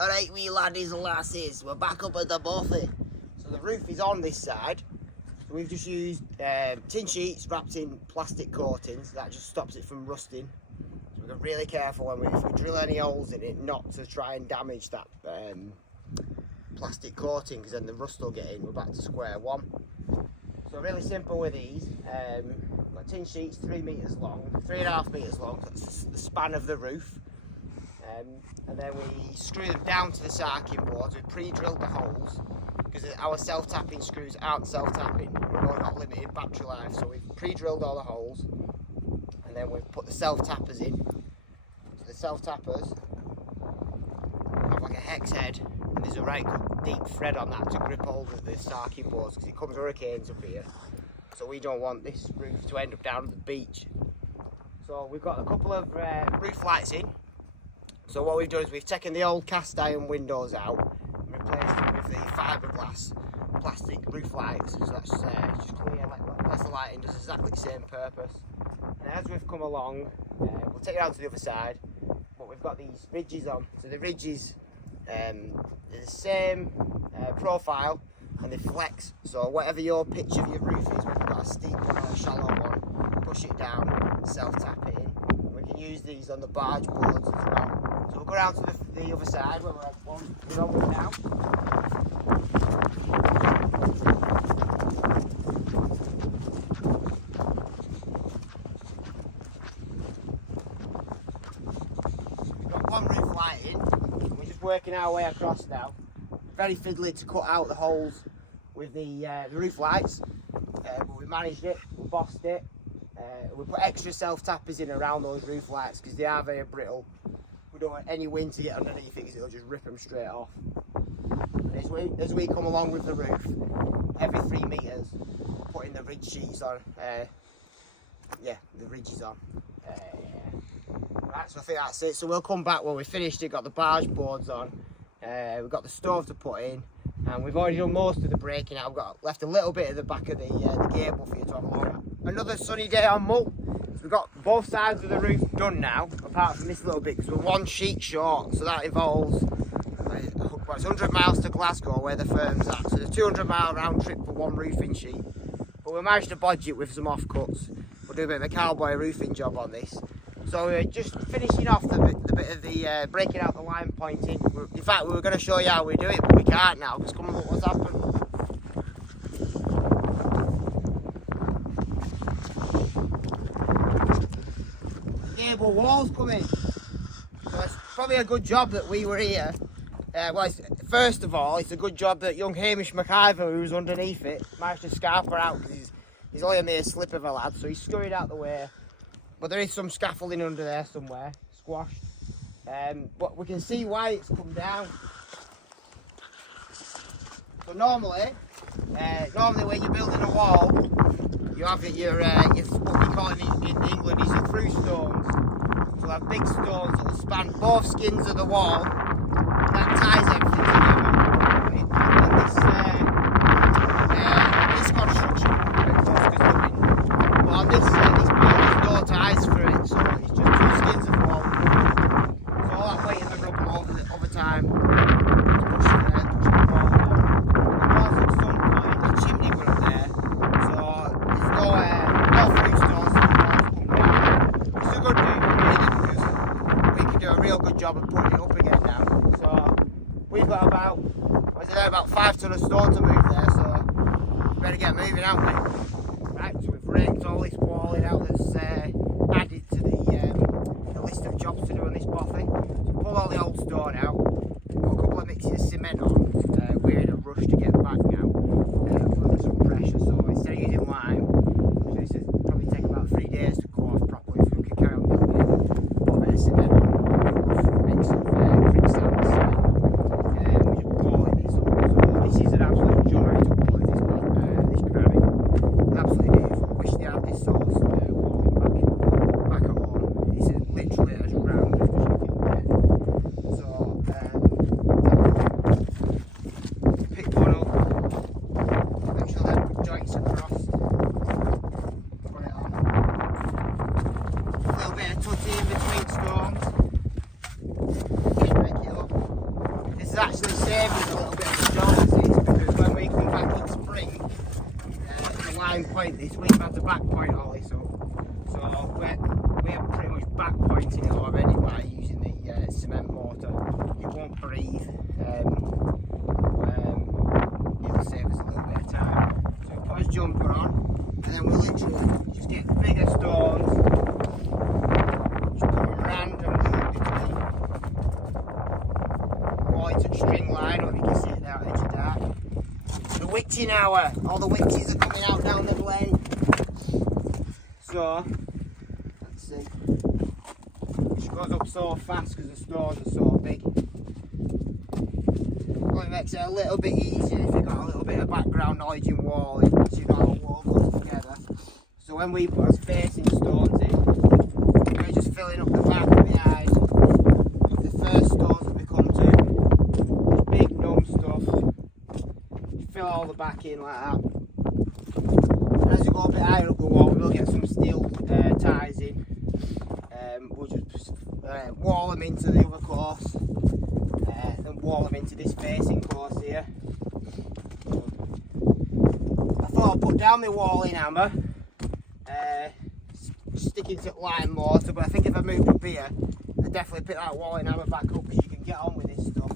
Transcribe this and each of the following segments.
Alright, wee laddies and lasses, we're back up at the Bothy. So the roof is on this side. So we've just used tin sheets wrapped in plastic coatings. That just stops it from rusting. So we're really careful when if we drill any holes in it, not to try and damage that plastic coating, because then the rust will get in. We're back to square one. So really simple with these. We've got tin sheets 3 metres long, 3.5 metres long. That's the span of the roof. And then we screw them down to the sarking boards. We've pre-drilled the holes because our self-tapping screws aren't self-tapping. We've only got limited battery life, so we've pre-drilled all the holes, and then we've put the self-tappers in. So the self-tappers have like a hex head, and there's a right good deep thread on that to grip hold of the sarking boards, because it comes hurricanes up here. So we don't want this roof to end up down at the beach. So we've got a couple of roof lights in. So what we've done is we've taken the old cast iron windows out and replaced them with the fiberglass plastic roof lights. So that's just clear, lets the lighting, does exactly the same purpose. And as we've come along, we'll take it out to the other side, but we've got these ridges on. So the ridges, they're the same profile and they flex. So whatever your pitch of your roof is, we've got a steep or a shallow one, push it down, self-tap it in. We can use these on the barge boards as well. So we'll go down to the other side where we're on with now. We've got one roof light in. We're just working our way across now. Very fiddly to cut out the holes with the roof lights, but we managed it, we bossed it. We put extra self-tappers in around those roof lights because they are very brittle. We don't want any wind to get underneath it because it'll just rip them straight off. And as we come along with the roof, every 3 metres, putting the ridge sheets on, the ridges on. Right, so I think that's it. So we'll come back when we finished it, got the barge boards on, we've got the stove to put in, and we've already done most of the breaking out. We've got left a little bit at the back of the gable for you to have a look at. Another sunny day on Mull. So we've got both sides of the roof done now, apart from this little bit, because we're 1 sheet short. So that involves, it's 100 miles to Glasgow where the firm's at. So it's a 200-mile round trip for 1 roofing sheet. But we managed to bodge it with some offcuts. We'll do a bit of a cowboy roofing job on this. So we're just finishing off the bit of the breaking out the line pointing. In fact, we were going to show you how we do it, but we can't now, because come and look what's happened. Gable walls coming. So it's probably a good job that we were here. First of all, it's a good job that young Hamish McIver, who was underneath it, managed to scarp her out, because he's only a mere slip of a lad, so he scurried out the way. But there is some scaffolding under there somewhere, squashed. But we can see why it's come down. So normally when you're building a wall, you have your what we call in England is your through stones. So we'll have big stones that will span both skins of the wall. That ties everything together. And this construction, but on this there's no ties for it, so it's just 2 skins of wall. So all that weight in the rubble over time push the wall down. There was at some point a chimney went up there, so there's no through stones so the walls come down. It's a good thing really, because we can do a real good job of putting it up again now. So we've got about 5 ton of stone to move there, so we better get moving, haven't we? Right, so we've raked all this walling out that's added to the list of jobs to do on this Bothy. So pull all the old stone out, put a couple of mixes of cement on. We're in a rush to get back now, for some pressure, so instead of using lime, so this will probably take about 3 days to go off properly if we can carry on building it. Put a bit of cement on, mix some quick sand, we just calling this up. So this is an absolute joy to pull this granite. Absolutely beautiful. I wish they had this sort of walling back at home. It's literally as round as you can get. So pick one up. is actually saving us a little bit of the job, because when we come back in spring, the line point this week, we've had to back point all this up. So we're pretty much back pointing it already by using the cement mortar. It won't breathe. It'll save us a little bit of time. So we put his jumper on, and then we'll literally just get bigger stones, just put them randomly between quality touch string line, or you can see it there, edge of dark. The witching hour, all the witches are coming out down the glen. So, let's see. It goes up so fast because the stones are so big. Well, it makes it a little bit easier if you've got a little bit of background knowledge in walling, so you know how a wall goes together. So when we put our facing stones in, we're just filling up the back of the eyes of the first stones that we come to. This big numb stuff. You fill all the back in like that. And as you go a bit higher up the wall, we'll get some steel ties in. We'll just wall them into the other course. And wall them into this facing course here. I thought I'd put down my walling hammer, sticking to line mortar, but I think if I moved up here, I'd definitely pick that walling hammer back up, because you can get on with this stuff.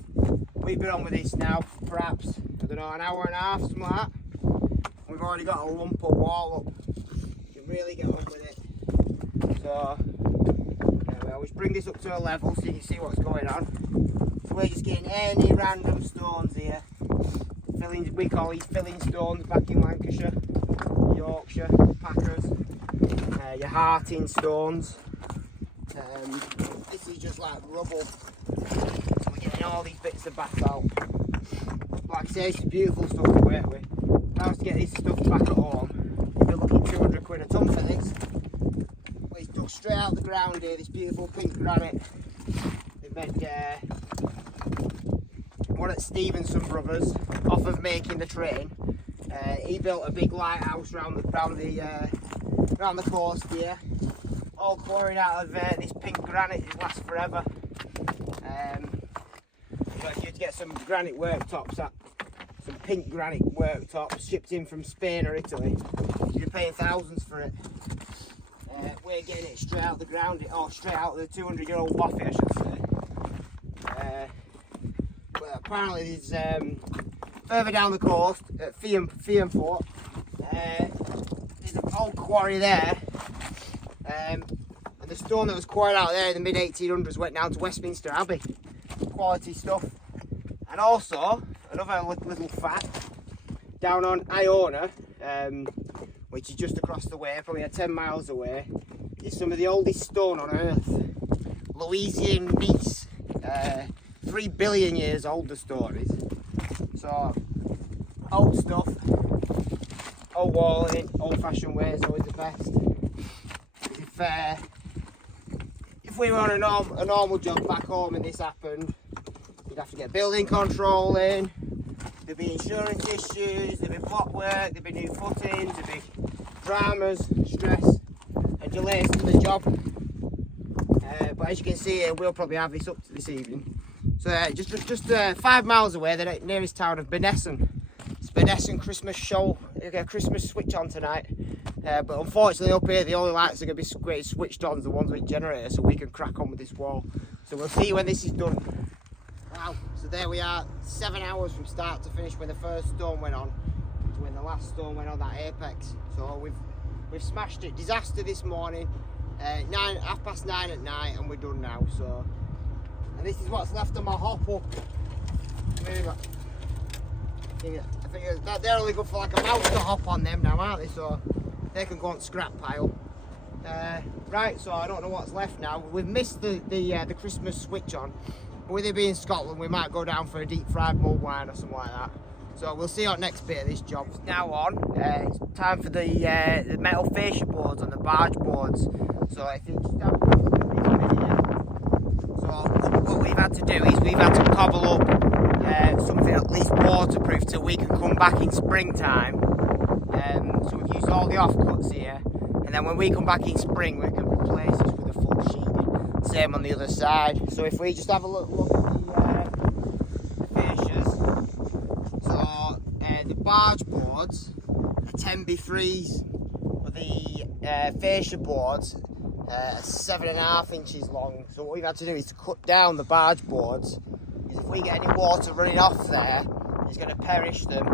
We've been on with this now for perhaps, I don't know, an hour and a half, something like that. We've already got a lump of wall up. You can really get on with it. So, anyway, I'll just bring this up to a level so you can see what's going on. So we're just getting any random stones here. Filling, we call these filling stones back in Lancashire, Yorkshire, Packers. Your hearting stones. This is just like rubble. So we're getting all these bits of back out. Like I say, it's beautiful stuff to work with. If I was to get this stuff back at home, you'd be looking 200 quid a tonne for this. But it's dug straight out the ground here, this beautiful pink granite. They've made one at Stevenson Brothers, off of making the train. He built a big lighthouse round the coast here, all pouring out of this pink granite. It lasts forever. So if you had to get some granite worktops, some pink granite worktops shipped in from Spain or Italy, you'd be paying thousands for it. We're getting it straight out of the ground, or straight out of the 200-year-old Bothy, I should say. But apparently there's further down the coast at Fianfort, there's an old quarry there, and the stone that was quarried out there in the mid-1800s went down to Westminster Abbey. Quality stuff. And also, another little fact, down on Iona, which is just across the way, probably 10 miles away, is some of the oldest stone on earth. Louisian gneiss, 3 billion years old, the stone is. So, old stuff, old walling, old-fashioned way is always the best. If we were on a normal job back home and this happened, you'd have to get building control in, there'd be insurance issues, there'd be plot work, there'd be new footings, there'd be dramas, stress and delays to the job. But as you can see here, we'll probably have this up to this evening. So just 5 miles away, the nearest town of Benesson. It's Benesson Christmas show, a Christmas switch on tonight. But unfortunately up here the only lights are going to be switched on, the ones with generator, so we can crack on with this wall. So we'll see when this is done. Wow, so there we are, 7 hours from start to finish when the first stone went on to when the last stone went on that apex. So we've smashed it. Disaster this morning, 9:30 at night, and we're done now. So, and this is what's left of my hop up. I think they're only good for like a mouse to hop on them now, aren't they? So they can go on scrap pile. Right, so I don't know what's left now. We've missed the Christmas switch on. But with it being Scotland, we might go down for a deep fried mulled wine or something like that. So we'll see what next bit of this job. Now on, it's time for the metal fascia boards on the barge boards. So if you just have a look at this bit here. So what we've had to do is we've had to cobble up something at least waterproof till we can come back in springtime. So we've used all the offcuts here, and then when we come back in spring we can replace this with a full sheet. Same on the other side. So if we just have a look at the barge boards are 10x3s, but the fascia boards are 7.5 inches long. So what we've had to do is to cut down the barge boards, because if we get any water running off there, it's going to perish them,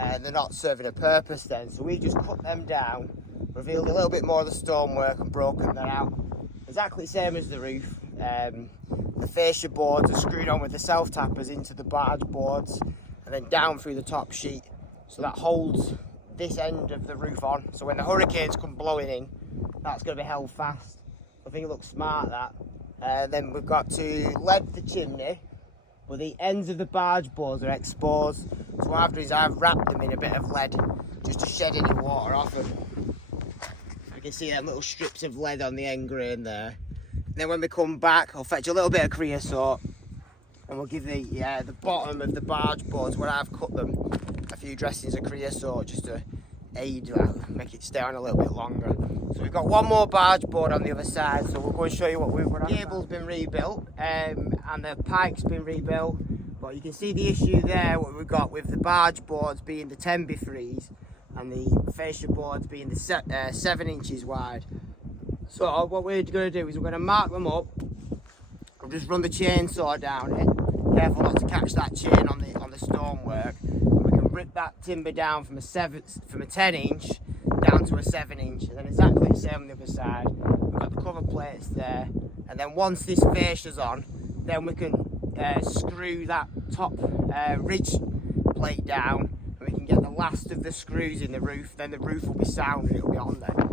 and they're not serving a purpose then. So we just cut them down, revealed a little bit more of the stonework and broken that out. Exactly the same as the roof. The fascia boards are screwed on with the self-tappers into the barge boards and then down through the top sheet, so that holds this end of the roof on. So when the hurricanes come blowing in, that's going to be held fast. I think it looks smart, that. Then we've got to lead the chimney, but the ends of the barge boards are exposed. So what I've done is I've wrapped them in a bit of lead just to shed any water off them. You can see them little strips of lead on the end grain there. And then when we come back, I'll fetch a little bit of creosote, and we'll give the bottom of the barge boards, where I've cut them, a few dressings of creosote just to aid that, make it stay on a little bit longer. So we've got one more barge board on the other side, so we'll go and show you what we've got. The gable's been rebuilt, and the pike's been rebuilt, but you can see the issue there, what we've got with the barge boards being the 10x3s and the fascia boards being the 7 inches wide. So what we're going to do is we're going to mark them up. I'll just run the chainsaw down it. Careful not to catch that chain on the stonework. And we can rip that timber down from a 10 inch down to a 7 inch, and then exactly the same on the other side. We've got the cover plates there, and then once this fascia's on, then we can screw that top ridge plate down, and we can get the last of the screws in the roof. Then the roof will be sound and it'll be on there.